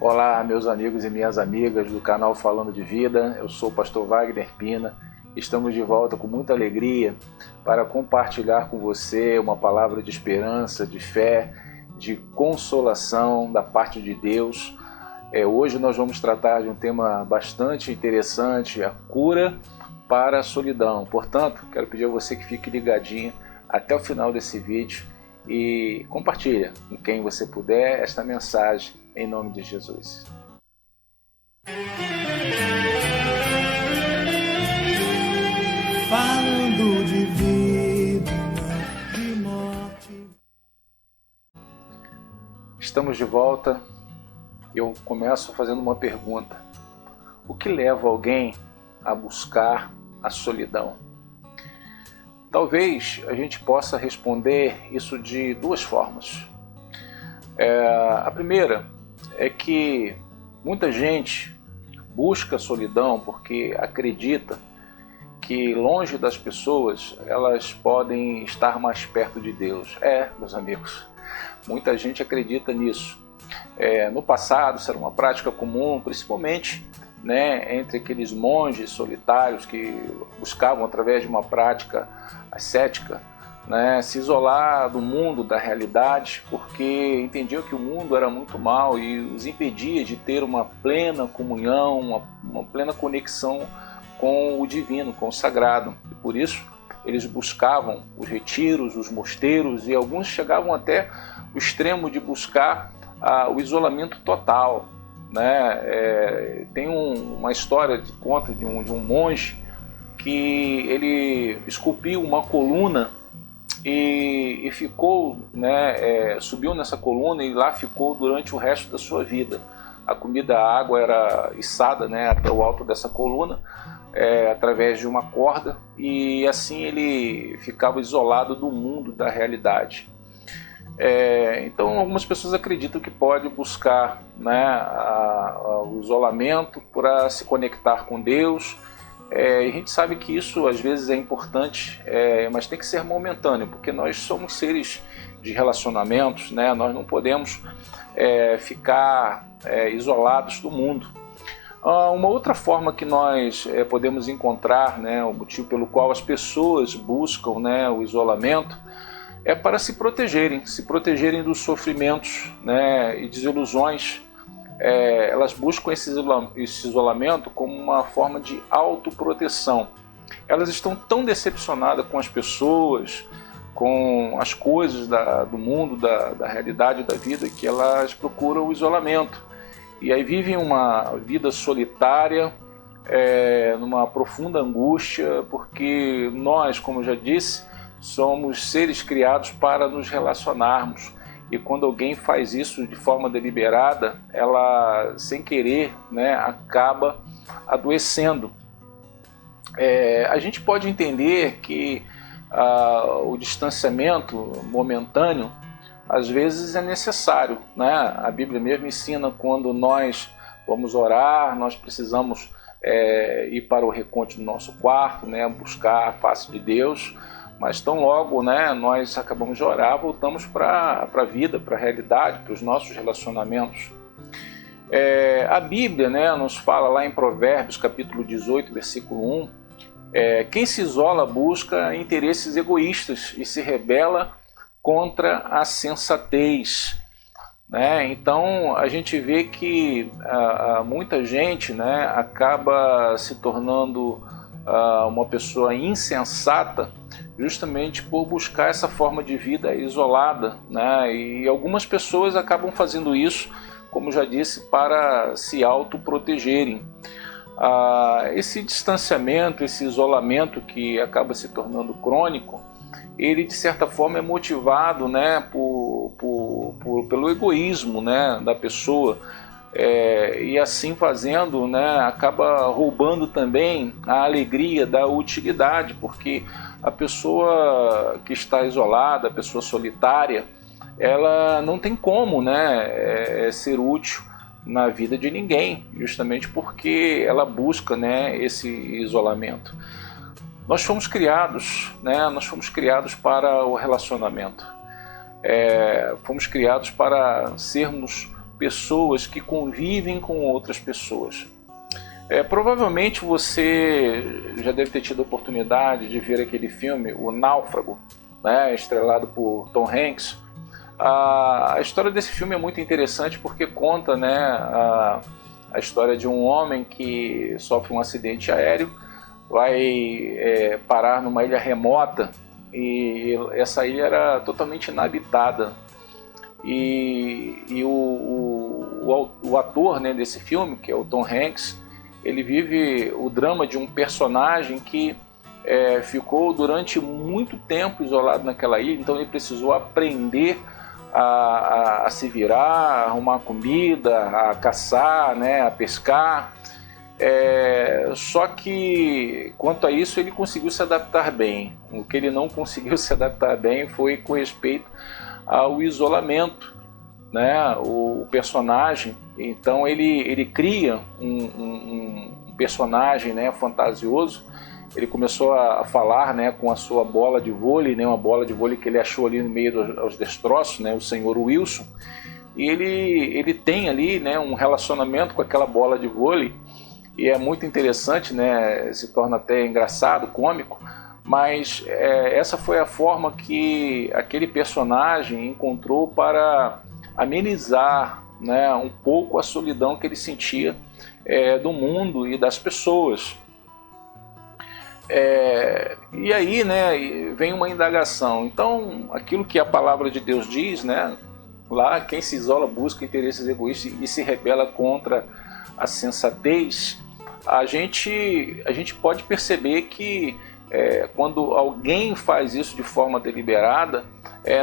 Olá, meus amigos e minhas amigas do canal Falando de Vida. Eu sou o pastor Wagner Pina. Estamos de volta com muita alegria para compartilhar com você uma palavra de esperança, de fé, de consolação da parte de Deus. Hoje nós vamos tratar de um tema bastante interessante, a cura para a solidão. Portanto, quero pedir a você que fique ligadinho até o final desse vídeo e compartilha com quem você puder esta mensagem em nome de Jesus. Falando de vida, de morte. Estamos de volta. Eu começo fazendo uma pergunta. O que leva alguém a buscar a solidão? Talvez a gente possa responder isso de duas formas. A primeira é que muita gente busca a solidão porque acredita que longe das pessoas elas podem estar mais perto de Deus. Meus amigos, muita gente acredita nisso. No passado isso era uma prática comum, principalmente entre aqueles monges solitários que buscavam, através de uma prática ascética, se isolar do mundo, da realidade, porque entendiam que o mundo era muito mal e os impedia de ter uma plena comunhão, uma plena conexão com o divino, com o sagrado. E por isso eles buscavam os retiros, os mosteiros, e alguns chegavam até o extremo de buscar o isolamento total. Tem uma história de conta de um monge que ele esculpiu uma coluna e ficou, subiu nessa coluna e lá ficou durante o resto da sua vida. A comida, a água era içada até o alto dessa coluna, através de uma corda, e assim ele ficava isolado do mundo, da realidade. Então algumas pessoas acreditam que pode buscar o isolamento para se conectar com Deus. E a gente sabe que isso às vezes é importante, mas tem que ser momentâneo, porque nós somos seres de relacionamentos, nós não podemos ficar isolados do mundo. Uma outra forma que nós podemos encontrar, o motivo pelo qual as pessoas buscam o isolamento, é para se protegerem dos sofrimentos e desilusões. Elas buscam esse isolamento como uma forma de autoproteção. Elas estão tão decepcionadas com as pessoas, com as coisas do mundo, da realidade da vida, que elas procuram o isolamento. E aí vivem uma vida solitária, numa profunda angústia, porque nós, como eu já disse, somos seres criados para nos relacionarmos. E quando alguém faz isso de forma deliberada, ela, sem querer, acaba adoecendo. A gente pode entender que o distanciamento momentâneo, às vezes, é necessário. A Bíblia mesmo ensina, quando nós vamos orar, nós precisamos ir para o recôndito do nosso quarto, buscar a face de Deus. Mas tão logo nós acabamos de orar, voltamos para a vida, para a realidade, para os nossos relacionamentos. A Bíblia nos fala lá em Provérbios, capítulo 18, versículo 1, quem se isola busca interesses egoístas e se rebela contra a sensatez. Então a gente vê que muita gente acaba se tornando uma pessoa insensata, justamente por buscar essa forma de vida isolada, E algumas pessoas acabam fazendo isso, como já disse, para se autoprotegerem. Esse distanciamento, esse isolamento que acaba se tornando crônico, ele de certa forma é motivado pelo egoísmo da pessoa. E assim fazendo, acaba roubando também a alegria da utilidade, porque a pessoa que está isolada, a pessoa solitária, ela não tem como ser útil na vida de ninguém, justamente porque ela busca esse isolamento. Nós fomos criados, para o relacionamento. Fomos criados para sermos pessoas que convivem com outras pessoas. Provavelmente você já deve ter tido a oportunidade de ver aquele filme, O Náufrago, né, estrelado por Tom Hanks. A história desse filme é muito interessante porque conta, né, a história de um homem que sofre um acidente aéreo, vai parar numa ilha remota, e essa ilha era totalmente inabitada. E o ator, né, desse filme, que é o Tom Hanks, ele vive o drama de um personagem que ficou durante muito tempo isolado naquela ilha, então ele precisou aprender a se virar, a arrumar comida, a caçar, né, a pescar. Só que quanto a isso ele conseguiu se adaptar bem. O que ele não conseguiu se adaptar bem foi com respeito ao isolamento, né? O personagem, então ele cria um personagem, né, fantasioso. Ele começou a falar, né, com a sua bola de vôlei, né, uma bola de vôlei que ele achou ali no meio dos destroços, né, o senhor Wilson. E ele tem ali, né, um relacionamento com aquela bola de vôlei, e é muito interessante, né, se torna até engraçado, cômico, mas essa foi a forma que aquele personagem encontrou para amenizar, né, um pouco a solidão que ele sentia do mundo e das pessoas. E aí, né, vem uma indagação. Então, aquilo que a palavra de Deus diz, né, lá, quem se isola busca interesses egoístas e se rebela contra a sensatez. A gente pode perceber que quando alguém faz isso de forma deliberada,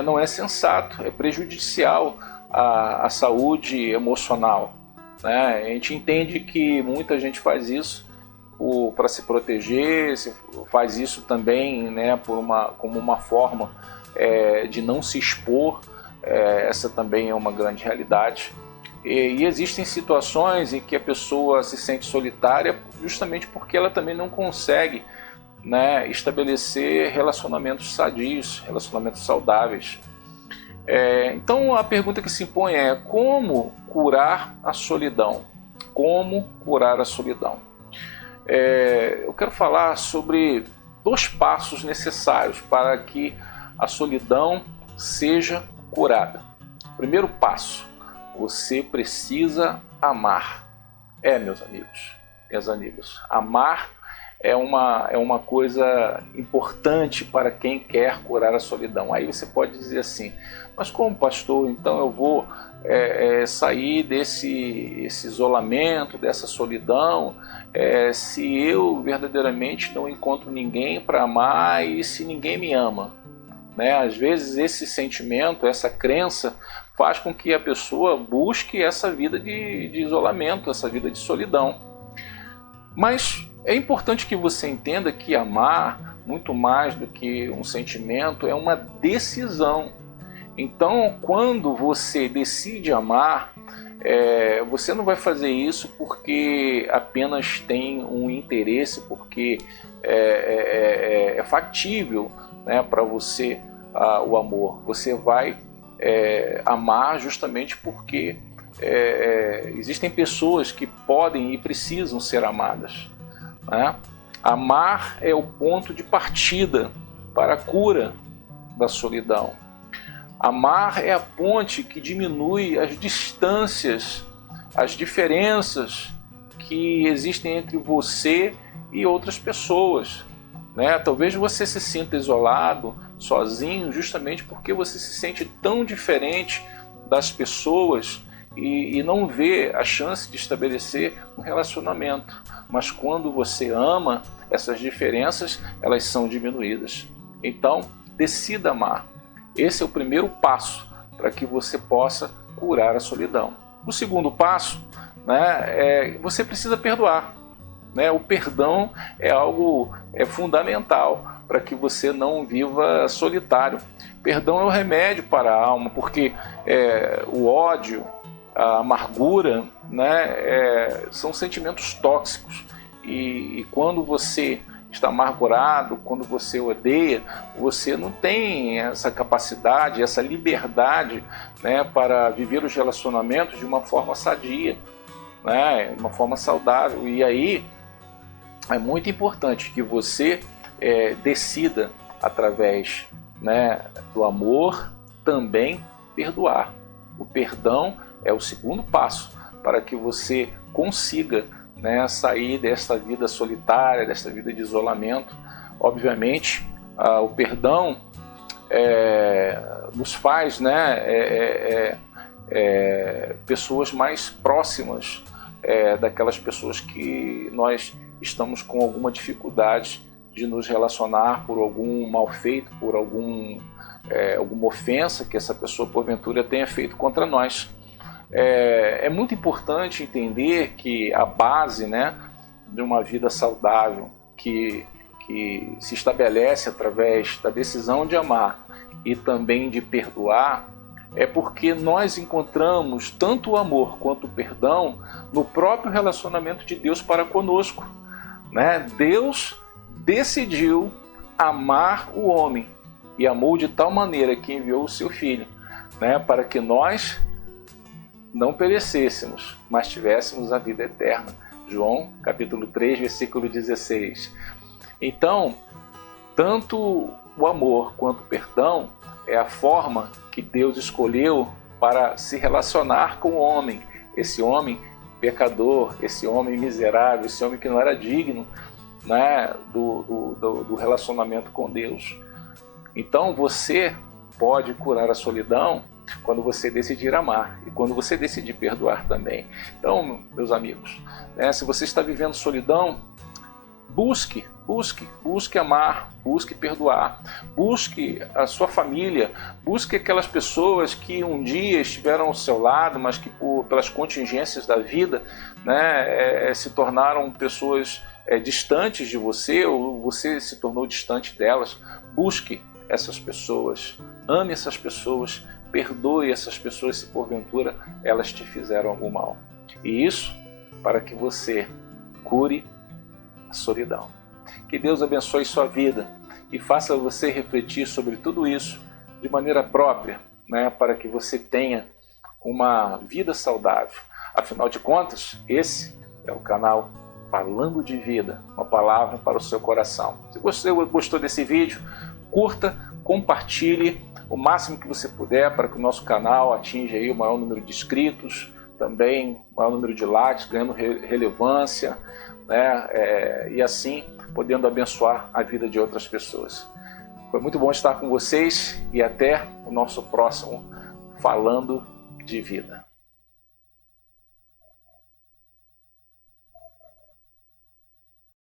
não é sensato, é prejudicial à saúde emocional, né? A gente entende que muita gente faz isso para se proteger, faz isso também, né, como uma forma de não se expor. Essa também é uma grande realidade. E existem situações em que a pessoa se sente solitária justamente porque ela também não consegue, né, estabelecer relacionamentos sadios, relacionamentos saudáveis. Então a pergunta que se impõe é: como curar a solidão? Como curar a solidão? Eu quero falar sobre 2 passos necessários para que a solidão seja curada. Primeiro passo: você precisa amar. Meus amigos, minhas amigas, amar é uma coisa importante para quem quer curar a solidão. Aí você pode dizer assim: mas como, pastor, então eu vou sair desse isolamento, dessa solidão, se eu verdadeiramente não encontro ninguém para amar e se ninguém me ama? Né? Às vezes esse sentimento, essa crença faz com que a pessoa busque essa vida de isolamento, essa vida de solidão. Mas é importante que você entenda que amar, muito mais do que um sentimento, é uma decisão. Então, quando você decide amar, você não vai fazer isso porque apenas tem um interesse, porque é factível, né, para você o amor. Você vai amar justamente porque existem pessoas que podem e precisam ser amadas, né? Amar é o ponto de partida para a cura da solidão. Amar é a ponte que diminui as distâncias, as diferenças que existem entre você e outras pessoas, né? Talvez você se sinta isolado, sozinho, justamente porque você se sente tão diferente das pessoas e não vê a chance de estabelecer um relacionamento. Mas quando você ama, essas diferenças elas são diminuídas. Então, decida amar. Esse é o primeiro passo para que você possa curar a solidão. O segundo passo, né, você precisa perdoar. Né? O perdão é algo fundamental para que você não viva solitário. Perdão é o remédio para a alma, porque o ódio, a amargura, né, são sentimentos tóxicos. E quando você está amargurado, quando você odeia, você não tem essa capacidade, essa liberdade, né, para viver os relacionamentos de uma forma sadia, né, de uma forma saudável. E aí é muito importante que você decida, através, né, do amor, também perdoar. O perdão é o segundo passo para que você consiga, né, sair desta vida solitária, desta vida de isolamento. Obviamente, o perdão nos faz, né, pessoas mais próximas daquelas pessoas que nós estamos com alguma dificuldade de nos relacionar por algum mal feito, por alguma ofensa que essa pessoa porventura tenha feito contra nós. É muito importante entender que a base, né, de uma vida saudável que se estabelece através da decisão de amar e também de perdoar, é porque nós encontramos tanto o amor quanto o perdão no próprio relacionamento de Deus para conosco, né? Deus decidiu amar o homem e amou de tal maneira que enviou o seu Filho, né, para que nós não perecêssemos, mas tivéssemos a vida eterna. João, capítulo 3, versículo 16. Então, tanto o amor quanto o perdão é a forma que Deus escolheu para se relacionar com o homem. Esse homem pecador, esse homem miserável, esse homem que não era digno, né, do relacionamento com Deus. Então, você pode curar a solidão quando você decidir amar e quando você decidir perdoar também. Então, meus amigos, né, se você está vivendo solidão, busque amar, busque perdoar, busque a sua família, busque aquelas pessoas que um dia estiveram ao seu lado, mas que pelas contingências da vida, né, se tornaram pessoas distantes de você, ou você se tornou distante delas. Busque essas pessoas, ame essas pessoas, perdoe essas pessoas se porventura elas te fizeram algum mal. E isso para que você cure a solidão. Que Deus abençoe sua vida e faça você refletir sobre tudo isso de maneira própria, né, para que você tenha uma vida saudável. Afinal de contas, esse é o canal Falando de Vida, uma palavra para o seu coração. Se você gostou desse vídeo, curta, compartilhe o máximo que você puder para que o nosso canal atinja aí o maior número de inscritos, também o maior número de likes, ganhando relevância, né? E assim podendo abençoar a vida de outras pessoas. Foi muito bom estar com vocês e até o nosso próximo Falando de Vida.